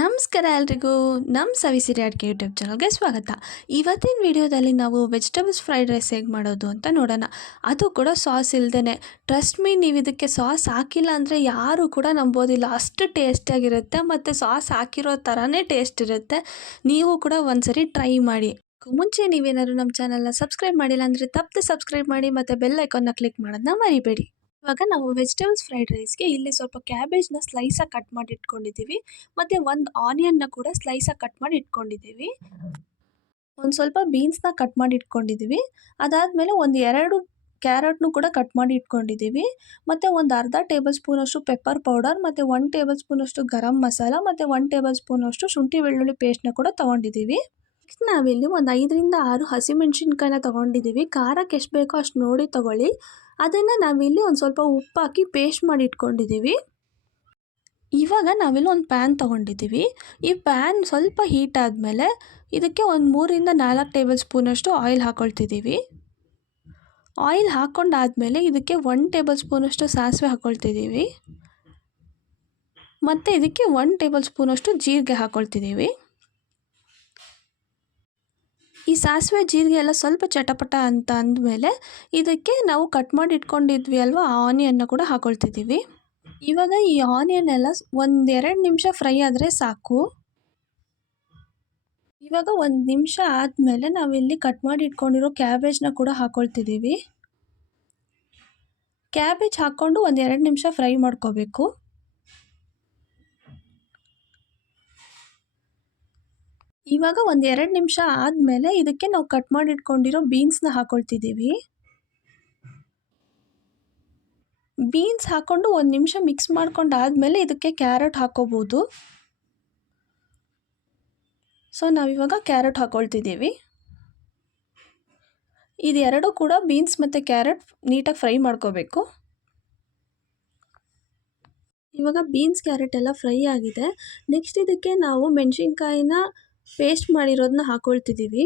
ನಮಸ್ಕಾರ ಎಲ್ರಿಗೂ ನಮ್ಮ ಸವಿಸಿರಿ ಅಡುಗೆ ಯೂಟ್ಯೂಬ್ ಚಾನಲ್ಗೆ ಸ್ವಾಗತ. ಇವತ್ತಿನ ವಿಡಿಯೋದಲ್ಲಿ ನಾವು ವೆಜಿಟೇಬಲ್ಸ್ ಫ್ರೈಡ್ ರೈಸ್ ಹೇಗೆ ಮಾಡೋದು ಅಂತ ನೋಡೋಣ. ಅದು ಕೂಡ ಸಾಸ್ ಇಲ್ಲದೇ. ಟ್ರಸ್ಟ್ ಮೀ, ನೀವು ಇದಕ್ಕೆ ಸಾಸ್ ಹಾಕಿಲ್ಲ ಅಂದರೆ ಯಾರೂ ಕೂಡ ನಂಬೋದಿಲ್ಲ, ಅಷ್ಟು ಟೇಸ್ಟಿಯಾಗಿರುತ್ತೆ ಮತ್ತು ಸಾಸ್ ಹಾಕಿರೋ ಥರನೇ ಟೇಸ್ಟ್ ಇರುತ್ತೆ. ನೀವು ಕೂಡ ಒಂದ್ಸರಿ ಟ್ರೈ ಮಾಡಿ. ಮುಂಚೆ ನೀವೇನಾದರೂ ನಮ್ಮ ಚಾನಲ್ನ ಸಬ್ಸ್ಕ್ರೈಬ್ ಮಾಡಿಲ್ಲ ಅಂದರೆ ತಪ್ಪದೆ ಸಬ್ಸ್ಕ್ರೈಬ್ ಮಾಡಿ ಮತ್ತು ಬೆಲ್ ಐಕಾನ್ನ ಕ್ಲಿಕ್ ಮಾಡೋದನ್ನ ಮರಿಬೇಡಿ. ಇವಾಗ ನಾವು ವೆಜಿಟೇಬಲ್ಸ್ ಫ್ರೈಡ್ ರೈಸ್ಗೆ ಇಲ್ಲಿ ಸ್ವಲ್ಪ ಕ್ಯಾಬೇಜ್ನ ಸ್ಲೈಸಾಗಿ ಕಟ್ ಮಾಡಿ ಇಟ್ಕೊಂಡಿದ್ದೀವಿ ಮತ್ತು ಒಂದು ಆನಿಯನ್ನ ಕೂಡ ಸ್ಲೈಸಾಗಿ ಕಟ್ ಮಾಡಿ ಇಟ್ಕೊಂಡಿದ್ದೀವಿ. ಒಂದು ಸ್ವಲ್ಪ ಬೀನ್ಸ್ನ ಕಟ್ ಮಾಡಿ ಇಟ್ಕೊಂಡಿದ್ದೀವಿ. ಅದಾದಮೇಲೆ ಒಂದು 2 ಕ್ಯಾರೆಟ್ನು ಕೂಡ ಕಟ್ ಮಾಡಿ ಇಟ್ಕೊಂಡಿದ್ದೀವಿ ಮತ್ತು ಒಂದು ಅರ್ಧ ಟೇಬಲ್ ಸ್ಪೂನಷ್ಟು ಪೆಪ್ಪರ್ ಪೌಡರ್ ಮತ್ತು 1 ಟೇಬಲ್ ಸ್ಪೂನಷ್ಟು ಗರಂ ಮಸಾಲ ಮತ್ತು 1 ಟೇಬಲ್ ಸ್ಪೂನಷ್ಟು ಶುಂಠಿ ಬೆಳ್ಳುಳ್ಳಿ ಪೇಸ್ಟ್ನ ಕೂಡ ತೊಗೊಂಡಿದ್ದೀವಿ. ನೆಕ್ಸ್ಟ್ ನಾವಿಲ್ಲಿ ಒಂದು 5ರಿಂದ 6 ಹಸಿಮೆಣ್ಸಿನ್ಕಾಯಿನ ತೊಗೊಂಡಿದ್ದೀವಿ. ಖಾರಕ್ಕೆ ಎಷ್ಟು ಬೇಕೋ ಅಷ್ಟು ನೋಡಿ ತೊಗೊಳ್ಳಿ. ಅದನ್ನು ನಾವಿಲ್ಲಿ ಒಂದು ಸ್ವಲ್ಪ ಉಪ್ಪು ಹಾಕಿ ಪೇಸ್ಟ್ ಮಾಡಿ ಇಟ್ಕೊಂಡಿದ್ದೀವಿ. ಇವಾಗ ನಾವಿಲ್ಲಿ ಒಂದು ಪ್ಯಾನ್ ತೊಗೊಂಡಿದ್ದೀವಿ. ಈ ಪ್ಯಾನ್ ಸ್ವಲ್ಪ ಹೀಟ್ ಆದಮೇಲೆ ಇದಕ್ಕೆ ಒಂದು 3ರಿಂದ 4 ಟೇಬಲ್ ಸ್ಪೂನಷ್ಟು ಆಯಿಲ್ ಹಾಕ್ಕೊಳ್ತಿದ್ದೀವಿ. ಆಯಿಲ್ ಹಾಕ್ಕೊಂಡಾದಮೇಲೆ ಇದಕ್ಕೆ 1 ಟೇಬಲ್ ಸ್ಪೂನಷ್ಟು ಸಾಸಿವೆ ಹಾಕ್ಕೊಳ್ತಿದ್ದೀವಿ ಮತ್ತು ಇದಕ್ಕೆ 1 ಟೇಬಲ್ ಸ್ಪೂನಷ್ಟು ಜೀರಿಗೆ ಹಾಕ್ಕೊಳ್ತಿದ್ದೀವಿ. ಈ ಸಾಸಿವೆ ಜೀರಿಗೆ ಎಲ್ಲ ಸ್ವಲ್ಪ ಚಟಪಟ ಅಂತ ಅಂದಮೇಲೆ ಇದಕ್ಕೆ ನಾವು ಕಟ್ ಮಾಡಿ ಇಟ್ಕೊಂಡಿದ್ವಿ ಅಲ್ವಾ, ಆ ಆನಿಯನ್ನ ಕೂಡ ಹಾಕ್ಕೊಳ್ತಿದ್ದೀವಿ. ಇವಾಗ ಈ ಆನಿಯನ್ ಎಲ್ಲ 1-2 ನಿಮಿಷ ಫ್ರೈ ಆದರೆ ಸಾಕು. ಇವಾಗ 1 ನಿಮಿಷ ಆದಮೇಲೆ ನಾವಿಲ್ಲಿ ಕಟ್ ಮಾಡಿ ಇಟ್ಕೊಂಡಿರೋ ಕ್ಯಾಬೇಜ್ನ ಕೂಡ ಹಾಕ್ಕೊಳ್ತಿದ್ದೀವಿ. ಕ್ಯಾಬೇಜ್ ಹಾಕ್ಕೊಂಡು 1-2 ನಿಮಿಷ ಫ್ರೈ ಮಾಡ್ಕೋಬೇಕು. ಇವಾಗ 1-2 ನಿಮಿಷ ಆದಮೇಲೆ ಇದಕ್ಕೆ ನಾವು ಕಟ್ ಮಾಡಿ ಇಟ್ಕೊಂಡಿರೋ ಬೀನ್ಸ್ನ ಹಾಕ್ಕೊಳ್ತಿದ್ದೀವಿ. ಬೀನ್ಸ್ ಹಾಕ್ಕೊಂಡು 1 ನಿಮಿಷ ಮಿಕ್ಸ್ ಮಾಡ್ಕೊಂಡಾದಮೇಲೆ ಇದಕ್ಕೆ ಕ್ಯಾರೆಟ್ ಹಾಕ್ಕೋಬೋದು. ಸೊ ನಾವಿವಾಗ ಕ್ಯಾರೆಟ್ ಹಾಕ್ಕೊಳ್ತಿದ್ದೀವಿ. ಇದೆರಡೂ ಕೂಡ ಬೀನ್ಸ್ ಮತ್ತು ಕ್ಯಾರೆಟ್ ನೀಟಾಗಿ ಫ್ರೈ ಮಾಡ್ಕೋಬೇಕು. ಇವಾಗ ಬೀನ್ಸ್ ಕ್ಯಾರೆಟ್ ಎಲ್ಲ ಫ್ರೈ ಆಗಿದೆ. ನೆಕ್ಸ್ಟ್ ಇದಕ್ಕೆ ನಾವು ಮೆಣಸಿನ್ಕಾಯಿನ ಪೇಸ್ಟ್ ಮಾಡಿರೋದನ್ನ ಹಾಕ್ಕೊಳ್ತಿದ್ದೀವಿ.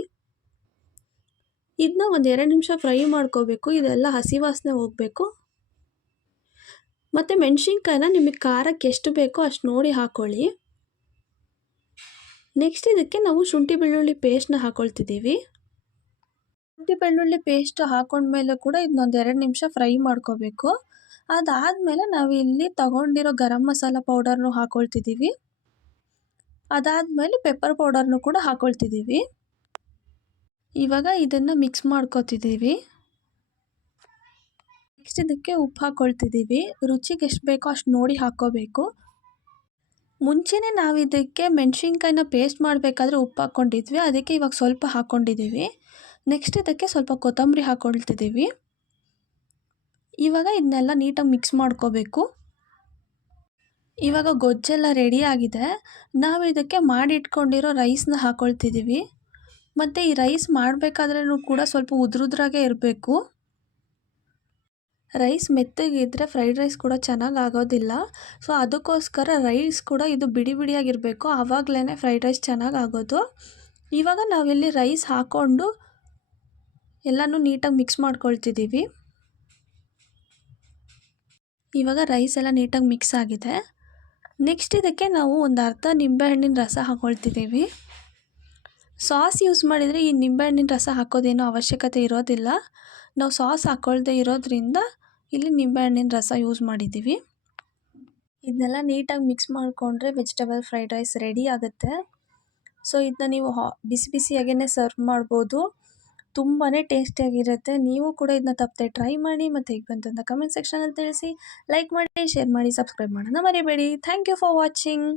ಇದನ್ನ 1-2 ನಿಮಿಷ ಫ್ರೈ ಮಾಡ್ಕೋಬೇಕು. ಇದೆಲ್ಲ ಹಸಿ ವಾಸನೆ ಹೋಗಬೇಕು. ಮತ್ತು ಮೆಣಸಿನ್ಕಾಯಿನ ನಿಮಗೆ ಖಾರಕ್ಕೆ ಎಷ್ಟು ಬೇಕೋ ಅಷ್ಟು ನೋಡಿ ಹಾಕ್ಕೊಳ್ಳಿ. ನೆಕ್ಸ್ಟ್ ಇದಕ್ಕೆ ನಾವು ಶುಂಠಿ ಬೆಳ್ಳುಳ್ಳಿ ಪೇಸ್ಟ್ನ ಹಾಕ್ಕೊಳ್ತಿದ್ದೀವಿ. ಶುಂಠಿ ಬೆಳ್ಳುಳ್ಳಿ ಪೇಸ್ಟ್ ಹಾಕ್ಕೊಂಡ್ಮೇಲೆ ಕೂಡ ಇದನ್ನೊಂದು 2 ನಿಮಿಷ ಫ್ರೈ ಮಾಡ್ಕೋಬೇಕು. ಅದಾದಮೇಲೆ ನಾವು ಇಲ್ಲಿ ತಗೊಂಡಿರೋ ಗರಂ ಮಸಾಲ ಪೌಡರ್ನು ಹಾಕ್ಕೊಳ್ತಿದ್ದೀವಿ. ಅದಾದಮೇಲೆ ಪೆಪ್ಪರ್ ಪೌಡರ್ನು ಕೂಡ ಹಾಕ್ಕೊಳ್ತಿದ್ದೀವಿ. ಇವಾಗ ಇದನ್ನು ಮಿಕ್ಸ್ ಮಾಡ್ಕೊತಿದ್ದೀವಿ. ನೆಕ್ಸ್ಟ್ ಇದಕ್ಕೆ ಉಪ್ಪು ಹಾಕ್ಕೊಳ್ತಿದ್ದೀವಿ. ರುಚಿಗೆ ಎಷ್ಟು ಬೇಕೋ ಅಷ್ಟು ನೋಡಿ ಹಾಕ್ಕೋಬೇಕು. ಮುಂಚೆನೇ ನಾವು ಇದಕ್ಕೆ ಮೆಣಸಿನ್ಕಾಯಿನ ಪೇಸ್ಟ್ ಮಾಡಬೇಕಾದ್ರೆ ಉಪ್ಪು ಹಾಕ್ಕೊಂಡಿದ್ವಿ, ಅದಕ್ಕೆ ಇವಾಗ ಸ್ವಲ್ಪ ಹಾಕ್ಕೊಂಡಿದ್ದೀವಿ. ನೆಕ್ಸ್ಟ್ ಇದಕ್ಕೆ ಸ್ವಲ್ಪ ಕೊತ್ತಂಬರಿ ಹಾಕ್ಕೊಳ್ತಿದ್ದೀವಿ. ಇವಾಗ ಇದನ್ನೆಲ್ಲ ನೀಟಾಗಿ ಮಿಕ್ಸ್ ಮಾಡ್ಕೋಬೇಕು. ಇವಾಗ ಗೊಜ್ಜೆಲ್ಲ ರೆಡಿ ಆಗಿದೆ. ನಾವು ಇದಕ್ಕೆ ಮಾಡಿಟ್ಕೊಂಡಿರೋ ರೈಸ್ನ ಹಾಕ್ಕೊಳ್ತಿದ್ದೀವಿ. ಮತ್ತು ಈ ರೈಸ್ ಮಾಡಬೇಕಾದ್ರೂ ಕೂಡ ಸ್ವಲ್ಪ ಉದುರುದ್ರಾಗೆ ಇರಬೇಕು. ರೈಸ್ ಮೆತ್ತಗಿದ್ರೆ ಫ್ರೈಡ್ ರೈಸ್ ಕೂಡ ಚೆನ್ನಾಗಿ ಆಗೋದಿಲ್ಲ. ಸೊ ಅದಕ್ಕೋಸ್ಕರ ರೈಸ್ ಕೂಡ ಇದು ಬಿಡಿ ಬಿಡಿಯಾಗಿರಬೇಕು, ಆವಾಗಲೇ ಫ್ರೈಡ್ ರೈಸ್ ಚೆನ್ನಾಗಿ ಆಗೋದು. ಇವಾಗ ನಾವಿಲ್ಲಿ ರೈಸ್ ಹಾಕ್ಕೊಂಡು ಎಲ್ಲನೂ ನೀಟಾಗಿ ಮಿಕ್ಸ್ ಮಾಡ್ಕೊಳ್ತಿದ್ದೀವಿ. ಇವಾಗ ರೈಸ್ ಎಲ್ಲ ನೀಟಾಗಿ ಮಿಕ್ಸ್ ಆಗಿದೆ. ನೆಕ್ಸ್ಟ್ ಇದಕ್ಕೆ ನಾವು ಒಂದು ಅರ್ಧ ನಿಂಬೆಹಣ್ಣಿನ ರಸ ಹಾಕ್ಕೊಳ್ತಿದ್ದೀವಿ. ಸಾಸ್ ಯೂಸ್ ಮಾಡಿದರೆ ಈ ನಿಂಬೆಹಣ್ಣಿನ ರಸ ಹಾಕೋದೇನೋ ಅವಶ್ಯಕತೆ ಇರೋದಿಲ್ಲ. ನಾವು ಸಾಸ್ ಹಾಕ್ಕೊಳ್ದೇ ಇರೋದ್ರಿಂದ ಇಲ್ಲಿ ನಿಂಬೆಹಣ್ಣಿನ ರಸ ಯೂಸ್ ಮಾಡಿದ್ದೀವಿ. ಇದನ್ನೆಲ್ಲ ನೀಟಾಗಿ ಮಿಕ್ಸ್ ಮಾಡಿಕೊಂಡ್ರೆ ವೆಜಿಟೇಬಲ್ ಫ್ರೈಡ್ ರೈಸ್ ರೆಡಿ ಆಗುತ್ತೆ. ಸೊ ಇದನ್ನ ನೀವು ಬಿಸಿ ಬಿಸಿಯಾಗೇ ಸರ್ವ್ ಮಾಡ್ಬೋದು. ತುಂಬಾ ಟೇಸ್ಟಿಯಾಗಿರುತ್ತೆ. ನೀವು ಕೂಡ ಇದನ್ನ ತಪ್ಪದೆ ಟ್ರೈ ಮಾಡಿ ಮತ್ತು ಹೇಗೆ ಬಂತು ಅಂತ ಕಮೆಂಟ್ ಸೆಕ್ಷನಲ್ಲಿ ತಿಳಿಸಿ. ಲೈಕ್ ಮಾಡಿ, ಶೇರ್ ಮಾಡಿ, ಸಬ್ಸ್ಕ್ರೈಬ್ ಮಾಡೋಣ ಮರಿಬೇಡಿ. Thank you for watching.